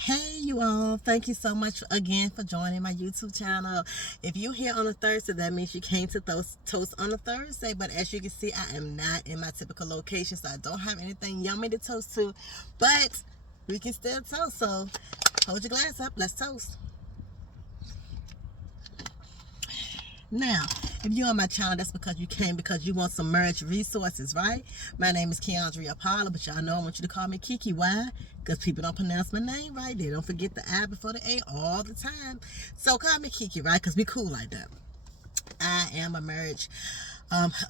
Hey you all, thank you so much again for joining my YouTube channel. If you're here on a Thursday, that means you came to toast on a Thursday. But as you can see, I am not in my typical location, so I don't have anything yummy to toast to, but we can still toast. So hold your glass up, let's toast. Now, if you're on my channel, that's because you came because you want some marriage resources, right? My name is Keandria Paula, but y'all know I want you to call me Kiki. Why? Because people don't pronounce my name right. They don't forget the I before the A all the time. So call me Kiki, right? Because we cool like that. I am a marriage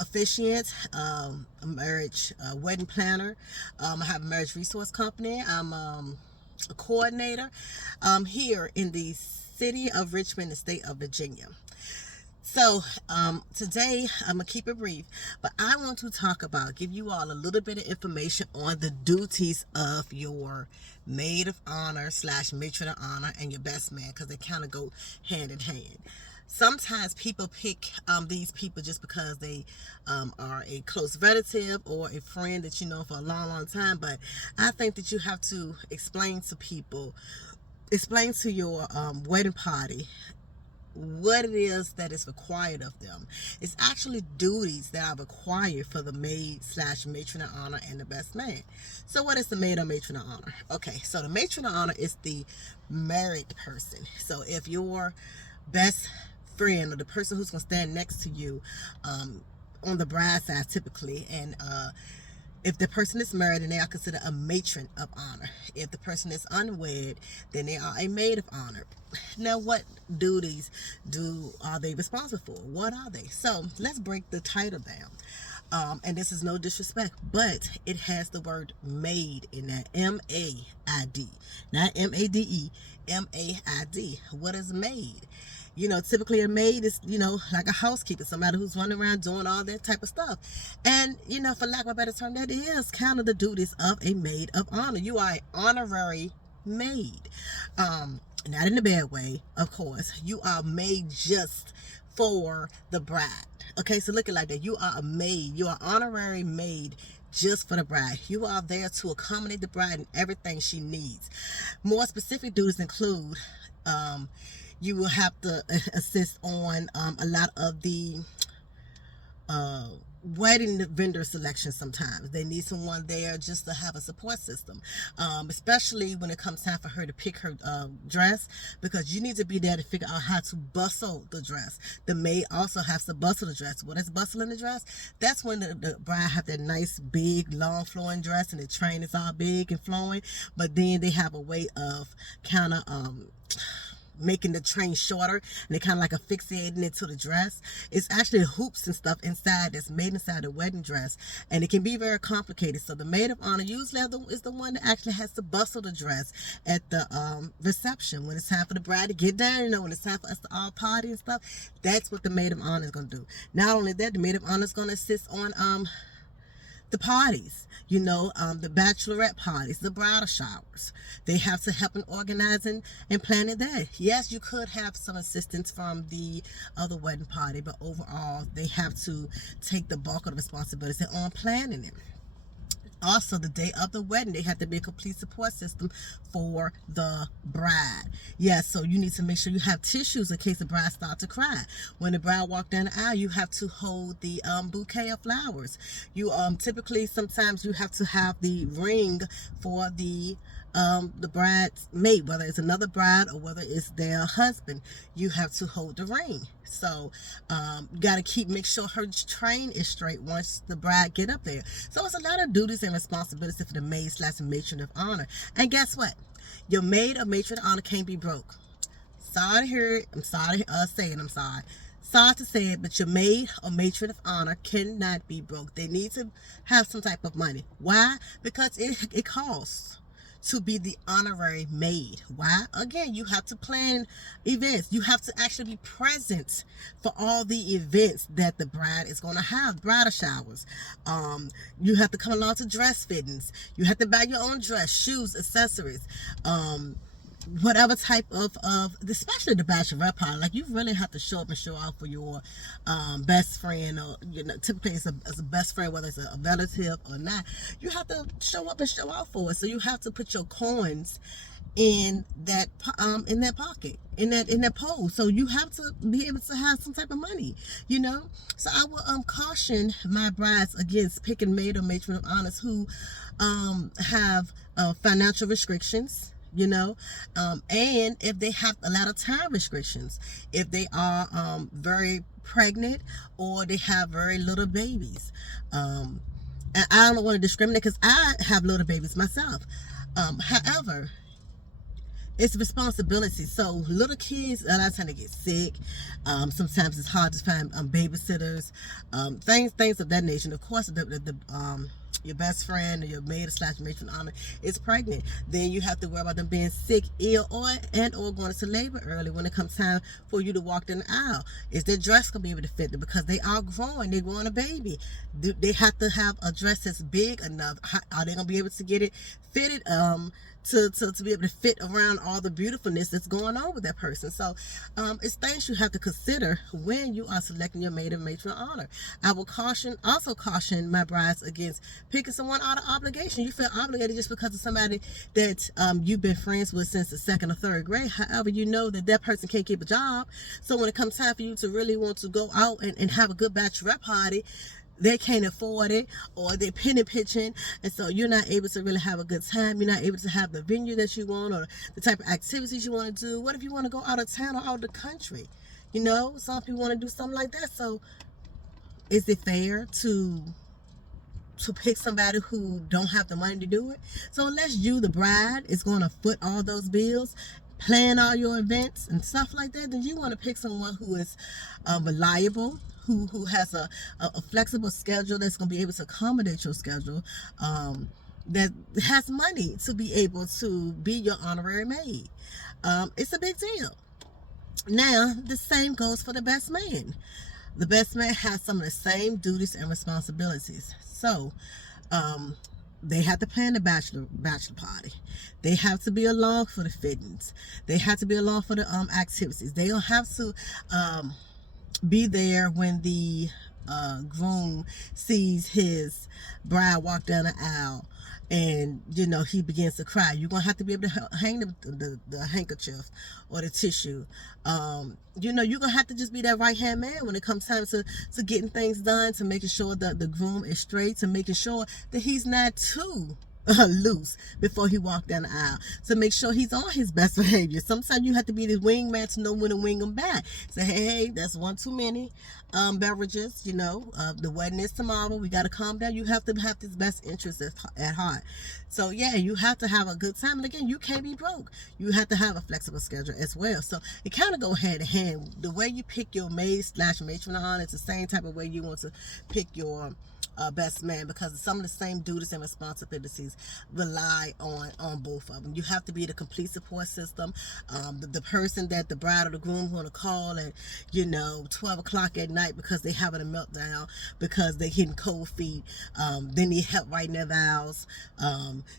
officiant, a marriage wedding planner. I have a marriage resource company. I'm a coordinator here in the city of Richmond, the state of Virginia. So today I'm gonna keep it brief, but I want to talk about, give you all a little bit of information on the duties of your maid of honor slash matron of honor and your best man, because they kind of go hand in hand. Sometimes people pick these people just because they are a close relative or a friend that you know for a long, long time. But I think that you have to explain to people, explain to your wedding party what it is that is required of them. It's actually duties that are required for the maid slash matron of honor and the best man. So what is the maid or matron of honor? Okay, so the matron of honor is the married person. So if your best friend or the person who's going to stand next to you on the bride side typically, and if the person is married, then they are considered a matron of honor. If the person is unwed, then they are a maid of honor. Now, what duties are they responsible for? What are they? So let's break the title down. And this is no disrespect, but it has the word maid in that. M-A-I-D. Not M-A-D-E. M-A-I-D. What is maid? You know, typically a maid is, like a housekeeper, somebody who's running around doing all that type of stuff. And, for lack of a better term, that is kind of the duties of a maid of honor. You are an honorary maid. Not in a bad way, of course. You are made just for the bride. Okay, so look at it like that. You are a maid. You are honorary maid just for the bride. You are there to accommodate the bride in everything she needs. More specific duties include you will have to assist on a lot of the uh, wedding vendor selection. Sometimes they need someone there just to have a support system, especially when it comes time for her to pick her dress, because you need to be there to figure out how to bustle the dress. The maid also has to bustle the dress. What is bustling the dress? That's when the bride have that nice big long flowing dress and the train is all big and flowing, but then they have a way of kind of making the train shorter, and they kind of like asphyxiating it to the dress. It's actually hoops and stuff inside that's made inside the wedding dress, and it can be very complicated. So the maid of honor usually is the one that actually has to bustle the dress at the reception when it's time for the bride to get down. When it's time for us to all party and stuff, that's what the maid of honor is going to do. Not only that, the maid of honor is going to assist on the parties, the bachelorette parties, the bridal showers. They have to help in organizing and planning that. Yes, you could have some assistance from the other wedding party, but overall, they have to take the bulk of the responsibility on planning it. Also, the day of the wedding, they have to be a complete support system for the bride. Yes, so you need to make sure you have tissues in case the bride starts to cry. When the bride walks down the aisle, you have to hold the bouquet of flowers. You typically, sometimes you have to have the ring for the bride's mate, whether it's another bride or whether it's their husband. You have to hold the ring. So you got to make sure her train is straight once the bride get up there. So it's a lot of duties and responsibilities for the maid slash matron of honor. And guess what? Your maid or matron of honor can't be broke. Sorry to hear it. I'm sorry to say it. I'm sorry. Sorry to say it, but your maid or matron of honor cannot be broke. They need to have some type of money. Why? Because it costs to be the honorary maid. Why? Again, you have to plan events. You have to actually be present for all the events that the bride is going to have, bridal showers. You have to come along to dress fittings. You have to buy your own dress, shoes, accessories. Whatever type of especially the bachelorette party, like you really have to show up and show out for your best friend, or typically it's a best friend, whether it's a relative or not. You have to show up and show out for it. So you have to put your coins in that pocket, in that pole. So you have to be able to have some type of money, you know. So I will caution my brides against picking maid or matron of honors who have financial restrictions, you know, and if they have a lot of time restrictions, if they are very pregnant, or they have very little babies. And I don't want to discriminate because I have little babies myself. However, it's responsibility. So little kids, a lot of times they get sick. Sometimes it's hard to find babysitters, things of that nature. And of course, your best friend or your maid slash matron honor is pregnant. Then you have to worry about them being sick, ill, or going into labor early when it comes time for you to walk down the aisle. Is their dress gonna be able to fit them? Because they are growing, they're growing a baby. They have to have a dress that's big enough. Are they gonna be able to get it fitted? To be able to fit around all the beautifulness that's going on with that person. So it's things you have to consider when you are selecting your maid or matron of honor. I will also caution my brides against picking someone out of obligation. You feel obligated just because of somebody that you've been friends with since the 2nd or 3rd grade. However, you know that person can't keep a job. So when it comes time for you to really want to go out and have a good bachelorette party, they can't afford it, or they're penny pitching, and so you're not able to really have a good time. You're not able to have the venue that you want, or the type of activities you want to do. What if you want to go out of town or out of the country? You know, some people want to do something like that. So is it fair to pick somebody who don't have the money to do it? So unless you, the bride, is going to foot all those bills, plan all your events and stuff like that, then you want to pick someone who is reliable, who has a flexible schedule that's going to be able to accommodate your schedule, that has money to be able to be your honorary maid. It's a big deal. Now, the same goes for the best man. The best man has some of the same duties and responsibilities. So, they have to plan the bachelor party. They have to be along for the fittings. They have to be along for the activities. They don't have to be there when the groom sees his bride walk down the aisle and he begins to cry. You're gonna have to be able to hang the handkerchief or the tissue. You're gonna have to just be that right hand man when it comes time to getting things done, to making sure that the groom is straight, to making sure that he's not too loose before he walked down the aisle, to make sure he's on his best behavior. Sometimes you have to be the wingman to know when to wing him back. Say, hey, that's one too many beverages. The wedding is tomorrow. We got to calm down. You have to have his best interest at heart. So yeah, you have to have a good time. And again, you can't be broke. You have to have a flexible schedule as well. So it kind of go hand in hand. The way you pick your maid slash matron of honor is the same type of way you want to pick your best man, because some of the same duties and responsibilities rely on both of them. You have to be the complete support system. The person that the bride or the groom want to call at 12 o'clock at night because they having a meltdown, because they hitting cold feet. They need help writing their vows.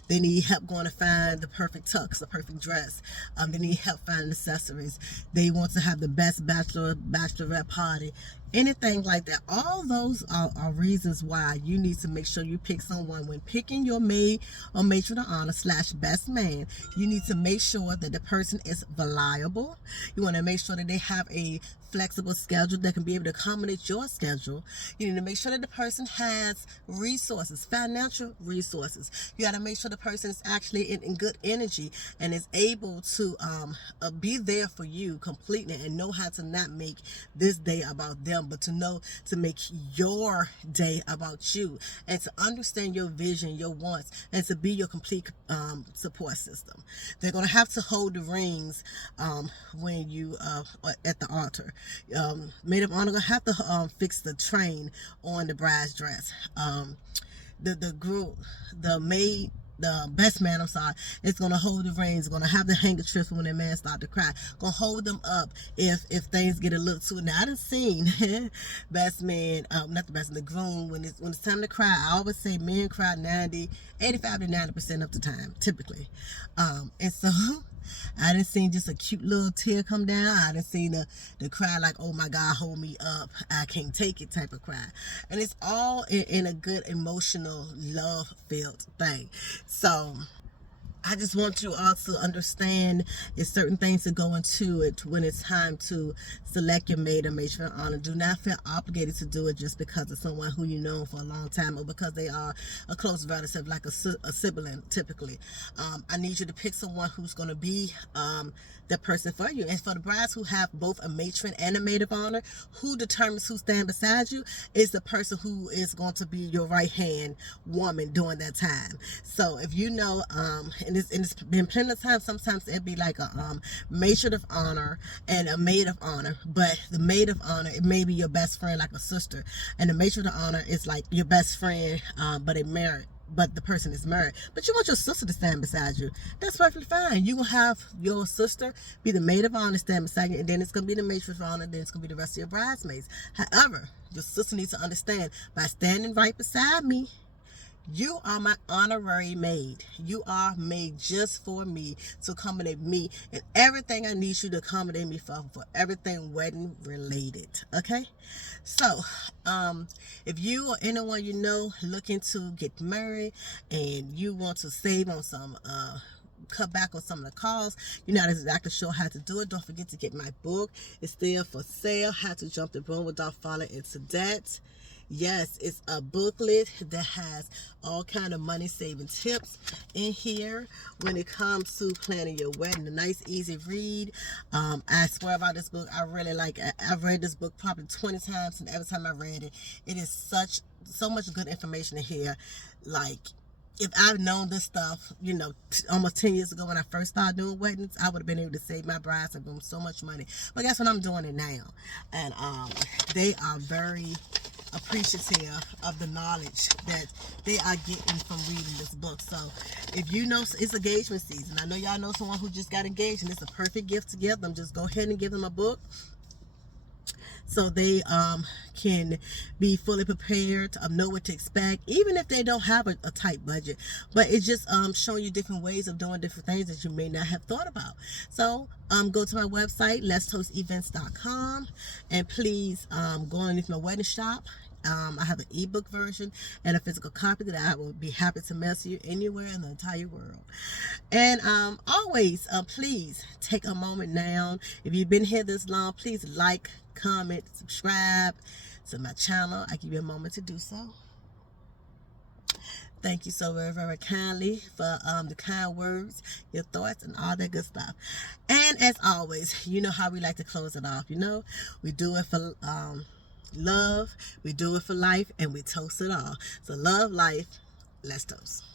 They need help going to find the perfect tux, the perfect dress. They need help finding accessories. They want to have the best bachelorette party. Anything like that. All those are reasons why you need to make sure you pick someone. When picking your maid or matron of honor slash best man, you need to make sure that the person is reliable. You want to make sure that they have a flexible schedule that can be able to accommodate your schedule. You need to make sure that the person has resources, financial resources. You got to make sure the person is actually in good energy and is able to be there for you completely, and know how to not make this day about them, but to make your day about you, and to understand your vision, your wants, and to be your complete support system. They're going to have to hold the rings when you are at the altar. Maid of Honor going to have to fix the train on the bride's dress. The best man, is going to hold the reins, going to have the handkerchief when that man start to cry, going to hold them up if things get a little too. Now, I done seen best man, not the best, the groom, when it's time to cry. I always say men cry 85 to 90% of the time, typically. And so I done seen just a cute little tear come down. I done seen the cry like, oh my God, hold me up, I can't take it type of cry. And it's all in a good emotional, love-filled thing. So I just want you all to understand there's certain things to go into it when it's time to select your maid or matron of honor. Do not feel obligated to do it just because it's someone who you know for a long time or because they are a close relative, like a sibling, typically. I need you to pick someone who's going to be the person for you. And for the brides who have both a matron and a maid of honor, who determines who stand beside you is the person who is going to be your right hand woman during that time. So if you know, and it's been plenty of times, sometimes it'd be like a matron of honor and a maid of honor, but the maid of honor, it may be your best friend, like a sister, and the matron of honor is like your best friend, but it married, but the person is married. But you want your sister to stand beside you. That's perfectly fine. You will have your sister be the maid of honor, stand beside you, and then it's going to be the matron of honor, then it's going to be the rest of your bridesmaids. However, your sister needs to understand, by standing right beside me, you are my honorary maid. You are made just for me, to accommodate me and everything I need you to accommodate me for everything wedding related. Okay? So, if you or anyone you know looking to get married and you want to save on some cut back on some of the costs, you're not exactly sure how to do it, don't forget to get my book. It's still for sale, How to Jump the Broom Without Falling into Debt. Yes, it's a booklet that has all kind of money saving tips in here when it comes to planning your wedding. A nice easy read. I swear about this book, I really like it. I've read this book probably 20 times, and every time I read it, it is so much good information in here. Like, if I've known this stuff, almost 10 years ago when I first started doing weddings, I would have been able to save my brides and groom so much money. But guess what? I'm doing it now. And they are very appreciative of the knowledge that they are getting from reading this book. So if you know it's engagement season, I know y'all know someone who just got engaged, and it's a perfect gift to give them. Just go ahead and give them a book so they can be fully prepared, know what to expect, even if they don't have a tight budget. But it's just showing you different ways of doing different things that you may not have thought about. So go to my website, letstoastevents.com, and please go underneath my wedding shop. I have an ebook version and a physical copy that I will be happy to mail to you anywhere in the entire world. And always, please take a moment now. If you've been here this long, please like, comment, subscribe to my channel. I give you a moment to do so. Thank you so very, very kindly for the kind words, your thoughts, and all that good stuff. And as always, you know how we like to close it off. We do it for love, we do it for life, and we toast it all. So love, life, let's toast.